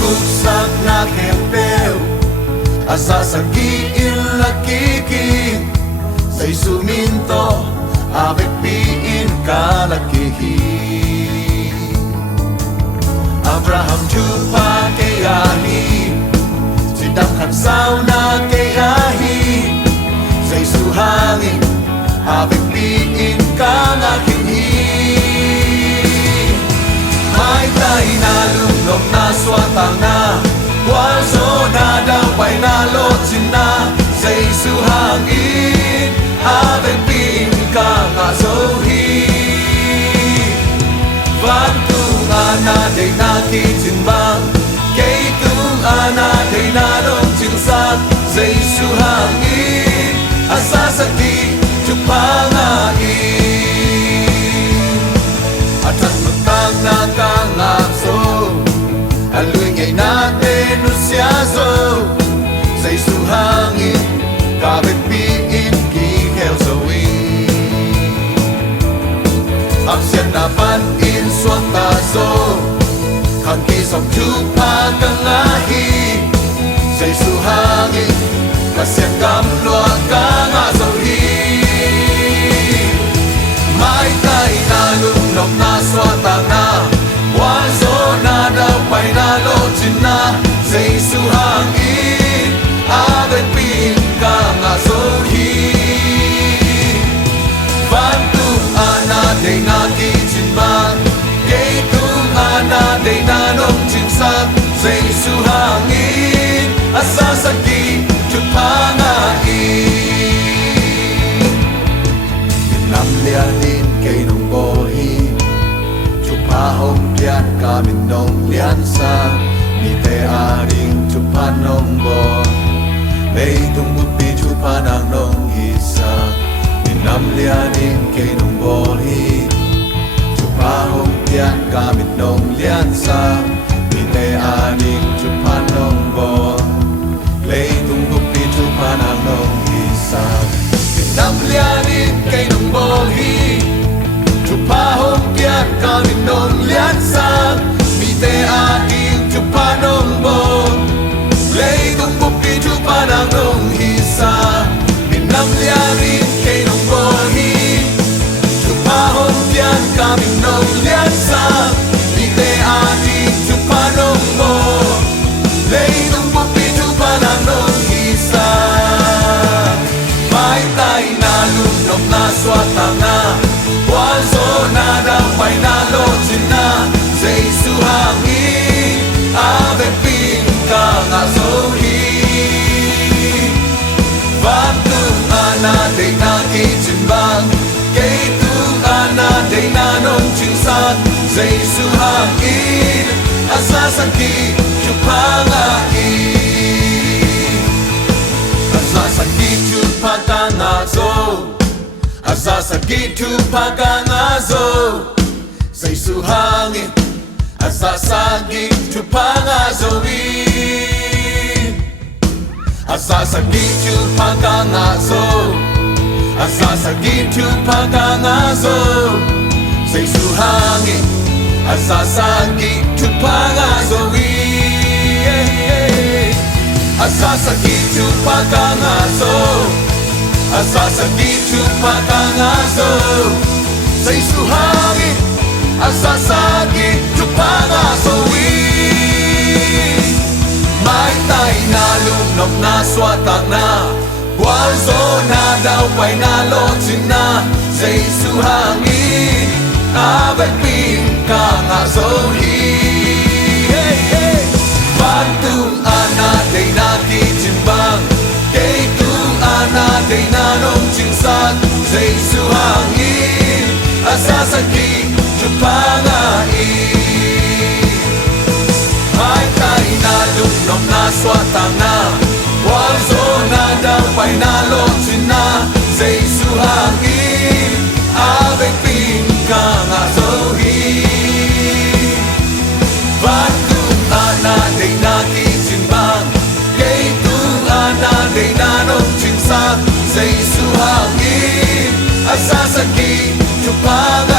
buksak na kempel asasagi ilakiki say suminto abek piin kalakihi Abraham jupa kayahi sidang kansaw na kayahi say suhangin abek piin kalakihi Mai tay na lunok na swatang na Walso na daw pa'y nalotsin na Sa isuhangin Abeng pin ka nga sohi Vantung anaday nakitsin bang Kay tung anaday nalong sinsak Sa isuhangin Asasagi chupangain At ang magtag na kangapso Aluy ngay natin usyaso Sa isuhangin Kabit piin kihel sawin Aksyan napan in swang taso Kang kisam chupa kangahi Sa isuhangin Kasyan kamlua kangasawi May tay nalunok na swatang na Walso na daw pa'y nalotsin na Sa isuhangin Abet pin ka nga sohi Vantung anaday nakitsin bang Kay tung anaday nanong tsinsak Sa isuhangin Asasagi chupangain Ginamlianin kay nung bolhi Chupahong pian kamin nong liansa Mite aring chupanong bo Lay tunggut pi chupanang nong isa Ginamlianin kay nung bolhi Chupahong pian kamin nong liansa Mite aring chupanong bo Lay tunggut pi chupanang nong isa Ginamlianin kay nung bolhi Chupahong pian kamin nong liansa Mite aking chupanong bo Lay tunggut pi chupanang nong isa Ginamlianin kay nung bolhi Chupahong pian kamin nong liansa Mite aking chupanong bo Lay tunggut pi chupanang nong isa May tay nalunok na swatang na Walso na daw pa'y nalotsin na Sa isuhangin Abek pin ka nga sohi Vantung anaday nakitsin bang Kay tung anaday nanong tsinsak Sa isuhangin Asasagi chupangain Asasagi chupangangazo Asasagi chupangangazo Sa isuhangin Asasagi chupangazoin Asasagi chupangangazo Asasagi chupangangazo Sa isuhangin Asasagi chupangazoin Asasagi chupangangazo Asasagi chupangangazo Sa isuhangin Asasagi chupangazoin May tay nalunok na swatang na Walso na daw pa'y nalotsin na Sa isuhangin Abek pin ka nga sohi Vantung anaday nakitsin bang Kay tung anaday nanong tsinsak Sa isuhangin Asasagi chupangain May tay nalunok na swatang na Walso na daw pa'y nalotsin na Sa isuhangin Abek pin ka nga sohi Vantung anaday nakitsin bang Kay tung anaday nanong tsinsak Sa isuhangin Asasagi chupangain